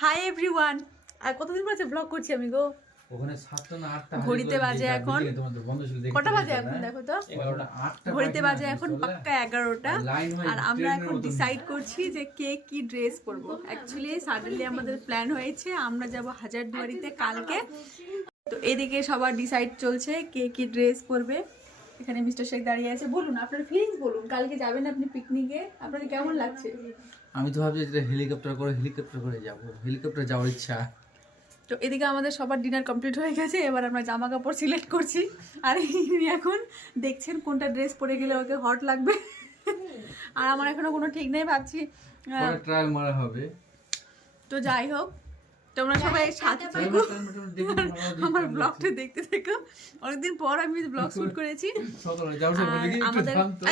Hi everyone আর কতদিন বাজে blog করছি আমি গো? ওখানে সাতটা না আটটা ঘড়িতে বাজে এখন। কটা বাজে এখন দেখো তো? ঘড়িতে বাজে এখন পাক্কা এগারোটা। আর আমরা এখন ডিসাইড করছি যে কে কি ড্রেস পরবো। অ্যাকচুয়ালি সাডেনলি আমাদের প্ল্যান হয়েছে আমরা যাব হাজারদুয়ারিতে কালকে। তো এদিকে সবার ডিসাইড চলছে কে কি ড্রেস পরবে। এখানে মিস্টার শেখ দাঁড়িয়ে আছে। বলুন আপনার ফিলিংস বলুন কালকে যাবেন আপনি পিকনিকে আপনার কেমন লাগছে? আমি তো ভাবছি যেটা হেলিকপ্টার করে হেলিকপ্টার করে যাব। হেলিকপ্টার যাওয়ার ইচ্ছা। তো এদিকে আমাদের সবার ডিনার কমপ্লিট হয়ে গেছে এবার আমরা জামা কাপড় সিলেক্ট করছি। আর ইনি এখন দেখছেন কোনটা ড্রেস পরে গেলে ওকে হট লাগবে। আর আমার এখনও কোনো ঠিক নেই ভাবছি ট্রায়াল মারা হবে। তো যাই হোক তোমরা সবাই সাথে থেকো। আমার ব্লগটা দেখতে থেকো। অনেকদিন পর আমি ব্লগ শুট করেছি। আমাদের তো।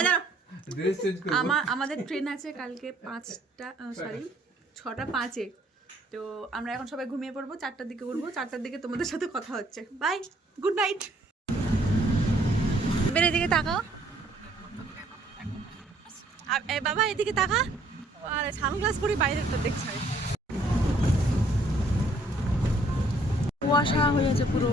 আমার আমাদের ট্রেন আছে কালকে পাঁচটা সরি ছটা পাঁচে। তো আমরা এখন সবাই ঘুমিয়ে পড়ব চারটার দিকে উঠবো। চারটার দিকে তোমাদের সাথে কথা হচ্ছে। বাই গুড নাইট বের এদিকে তাকাও। বাবা এদিকে তাকা। আরে সানগ্লাস পরে বাইরেটা দেখছে। কুয়াশা হয়ে আছে পুরো।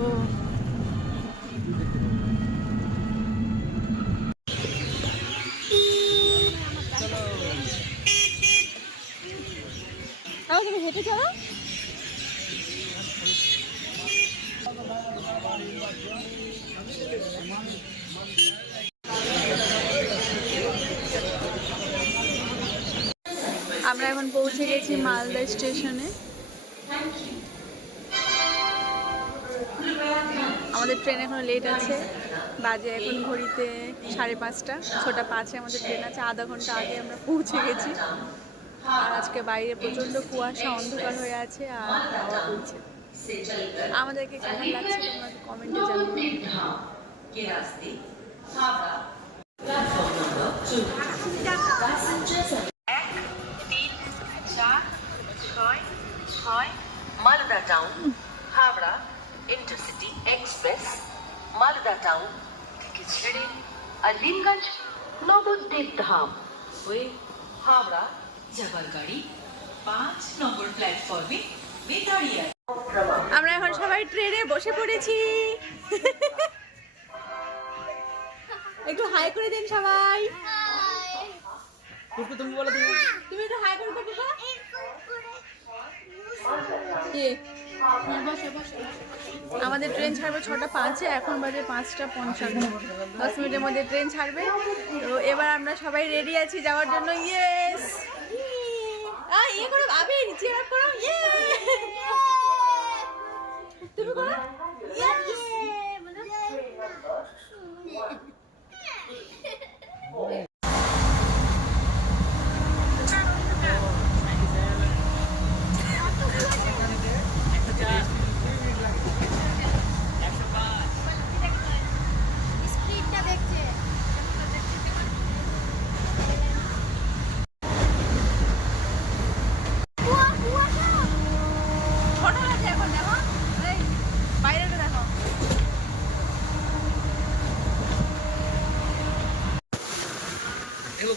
আমরা এখন পৌঁছে গেছি মালদা স্টেশনে। আমাদের ট্রেন এখনও লেট আছে। বাজে এখন ঘড়িতে সাড়ে পাঁচটা, ছটা পাঁচে আমাদের ট্রেন আছে। আধা ঘণ্টা আগে আমরা পৌঁছে গেছি। আর আজকে বাইরে প্রচণ্ড কুয়াশা, অন্ধকার হয়ে আছে আর হাওয়া বলছে আমাদেরকে কেমন লাগছে তোমরা কমেন্টে জানাবে Malda town Howrah intercity express Malda town থেকে ছেড়ে আলিমগঞ্জ নবদ্বীপ ধাম হয়ে হাওড়া যাবার গাড়ি পাঁচ নম্বর প্ল্যাটফর্মে বেতাড়িয়ে আমরা এখন সবাই ট্রেনে বসে পড়েছি। একটু হাই করে দিন সবাই। তুমি বলো তুমি তুমি একটু হাই করে দেবো আমাদের ট্রেন ছাড়বে ছটা পাঁচে, এখন বাজে পাঁচটা পঞ্চান্ন। দশ মিনিটের মধ্যে ট্রেন ছাড়বে। তো এবার আমরা সবাই রেডি আছি যাওয়ার জন্য। ইয়েস ইয়ে করো ইয়ে তুমি করো? স্পিডটা দেখছে কুয়া কুয়াশা ছোট আছে এখন দেখো এই, বাইরেটা দেখো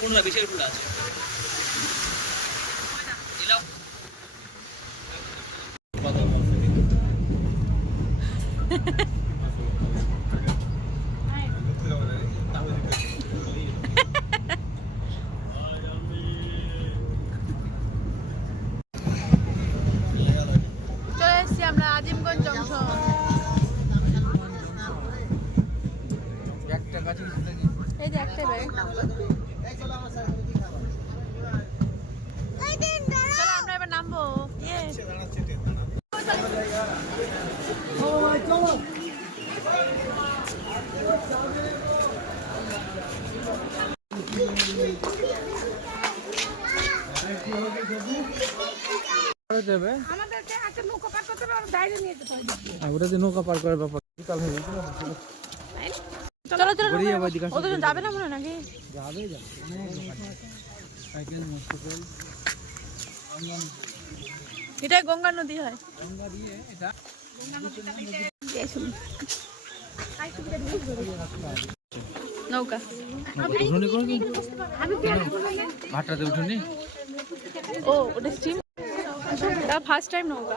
কোনটা বিশের ফুল আছে। চলে এসেছি আমরা আজিমগঞ্জ জংশন। একটা এই যে একটাই ব্যাগ চলো আমরা এবার নামবো ইয়ে যাবে নৌকা পার করার ব্যাপার বিকাল হয়ে গেছে চলো দিকে। যাবে না মনে নাকি যাবে যাবে। সাইকেল মোটরসাইকেল এটাই গঙ্গা নদী হয়। গঙ্গা দিয়ে এটা নৌকা উঠুনি? ও ওটা স্টিম ফার্স্ট টাইম নৌকা।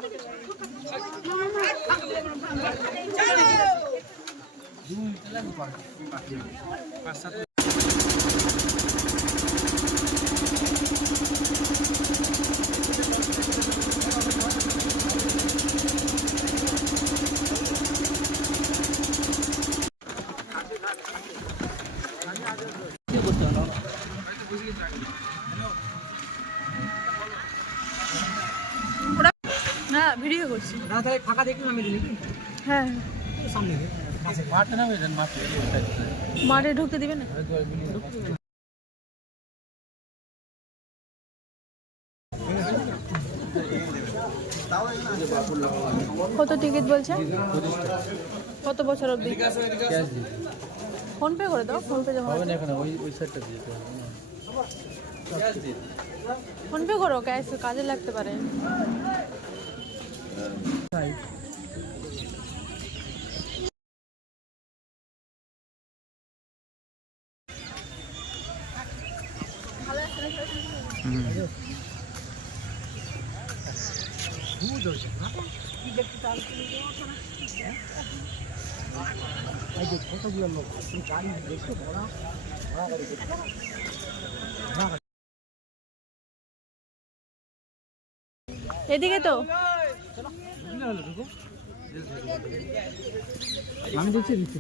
না ভিডিও করছি। না তাহলে ফাঁকা দেখুন আমি হ্যাঁ। সামনে মাঠে মাঠে ঢুকতে দিবে না? কত টিকিট বলছে কত বছর দিই ফোন পে করে দাও ফোন পে জমা হবে না এখানে ওই ওই সাইডটা দিয়ে দিই ফোন পে করো ক্যাশ কাজে লাগতে পারে। এদিকে তো। আমি দেখছি দিচ্ছি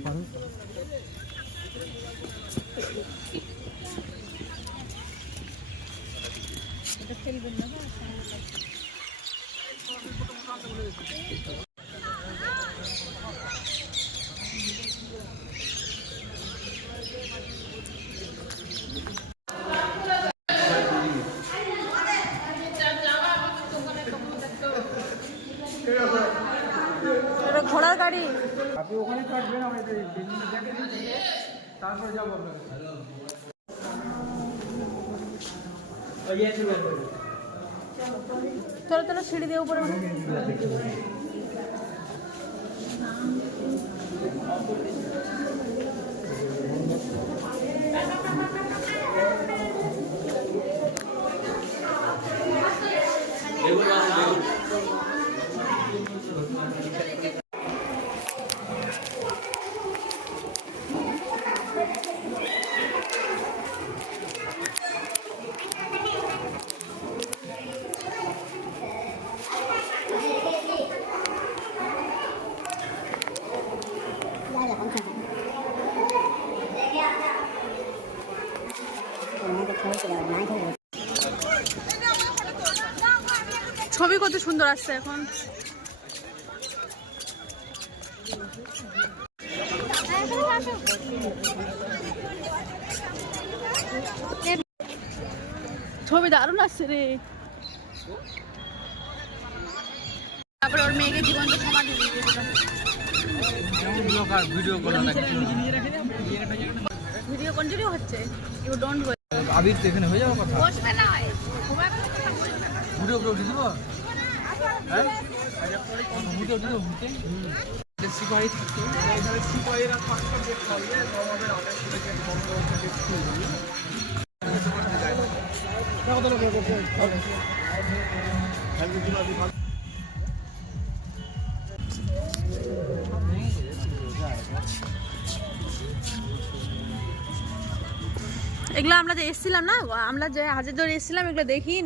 আপনি ওখানে কাটবেন আমি দেখে দিচ্ছি তারপরে যাব চলো চলো সিঁড়ি দিয়ে উপরে উঠো। ছবি কত সুন্দর আসছে এখন। ছবি দারুণ আসছে রে। তারপরে ওর মেয়েকে জীবন্ত সমাধি আর ভিডিও ভিডিও কন্টিনিউ হচ্ছে। ইউ ডোন্ট আবির তো এখানে হয়ে যাওয়ার কথা? বসবে না। খুব একটা কথা বলবে না। ভিডিও করে উঠে দেবো হ্যাঁ? উঠে দেবো ঘুরতে সিপাহি থাকতো এখানে সিপাহীরা থাকতে দেখতে হবে আমাদের অনেক থেকে বন্ধ থেকে স্কুল এগুলো আমরা যে এসেছিলাম না আমরা যে হাজার ধরে এসেছিলাম এগুলো দেখিয়ে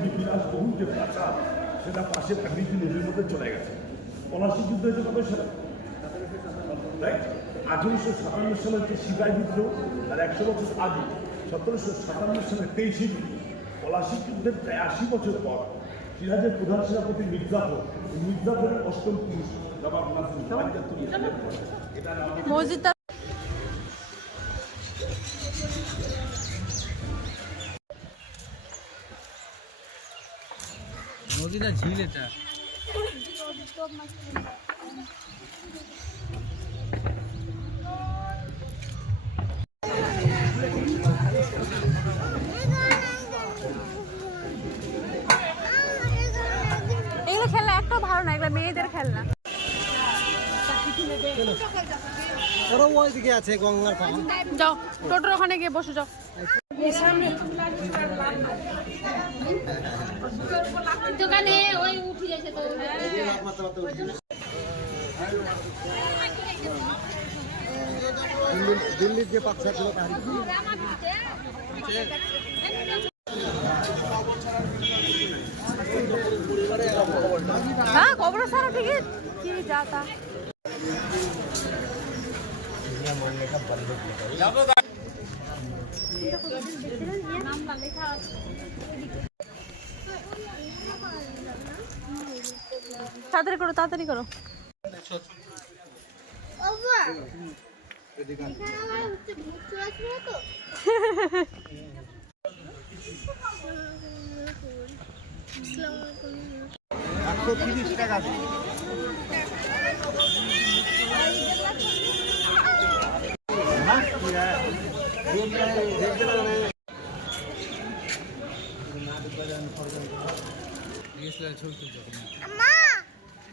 সিরাজুদ্দি বিলাস বহু যে প্রাচা সেটা পাশের আবৃত্তি নদীর মধ্যে চলে গেছে। পলাশি যুদ্ধ হয়েছে কত সালে? রাইট আঠেরোশো সাতান্ন সালের যে সিপাহী বিদ্রোহ আর একশো বছর আগে সতেরোশো সাতান্ন সালে তেইশে পলাশি যুদ্ধের প্রায় আশি বছর পর সিরাজের প্রধান সেনাপতি মির্জাফর মির্জাফরের অষ্টম পুরুষ নবাব নাসির এটা এগুলো খেলা একটা ভালো না এগুলো মেয়েদের খেলনা। ওরা ওই দিকে আছে গঙ্গার পাড়। যাও টোটোর ওখানে গিয়ে বসে যাও। দোকানে ওই উঠে গেছে তো। দিল্লির যে পাকশা ছিল হ্যাঁ কবর সারা টিকিট কি যাতা তাড়াতাড়ি করো তাড়াতাড়ি করো। একশো তিরিশ টাকা। ডিএসএলআর ছবি তুলছো আমা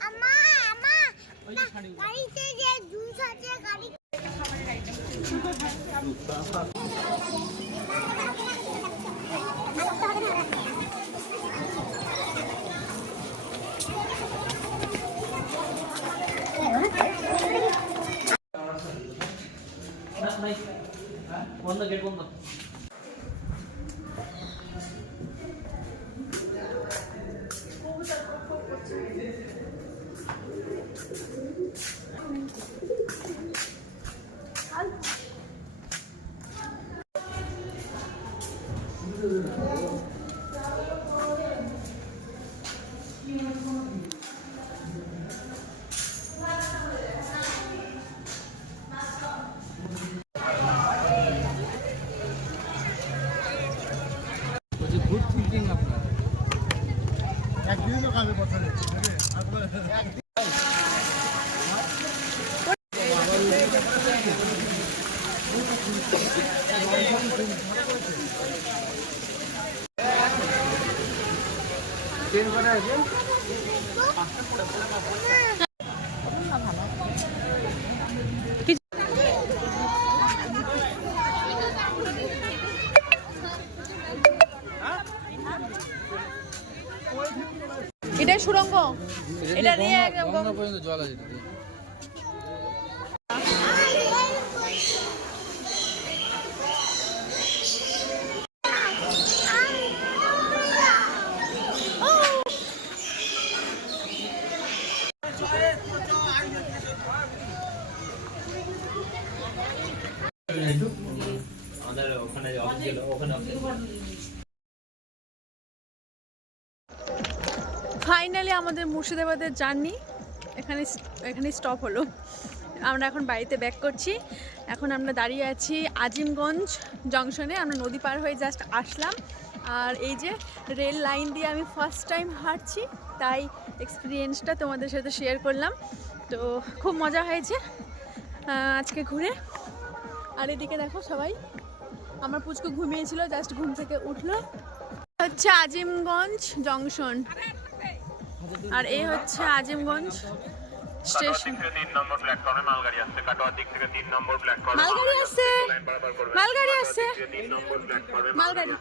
আমা আমা গাড়িতে যে জুস আছে গাড়ি বন্ধ গেট বন্ধ বলছি এটাই সুরঙ্গ। এটা নিয়ে একদম জল আছে ফাইনালি আমাদের মুর্শিদাবাদের জার্নি এখানে এখানে স্টপ হলো। আমরা এখন বাড়িতে ব্যাক করছি। এখন আমরা দাঁড়িয়ে আছি আজিমগঞ্জ জংশনে আমরা নদী পার হয়ে জাস্ট আসলাম। আর এই যে রেল লাইন দিয়ে আমি ফার্স্ট টাইম হাঁটছি, তাই এক্সপিরিয়েন্সটা তোমাদের সাথে শেয়ার করলাম। তো খুব মজা হয়েছে আজকে ঘুরে। আর এদিকে দেখো সবাই, আমার পুচকু ঘুমিয়েছিল জাস্ট ঘুম থেকে উঠল। হচ্ছে আজিমগঞ্জ জংশন আর এই হচ্ছে আজিমগঞ্জ স্টেশন। তিন নম্বর প্ল্যাটফর্মে মালগাড়ি আসছে কাটোয়ার দিক থেকে তিন নম্বর প্ল্যাটফর্মে মালগাড়ি। আসছে লাইন পারাপার করবেন মালগাড়ি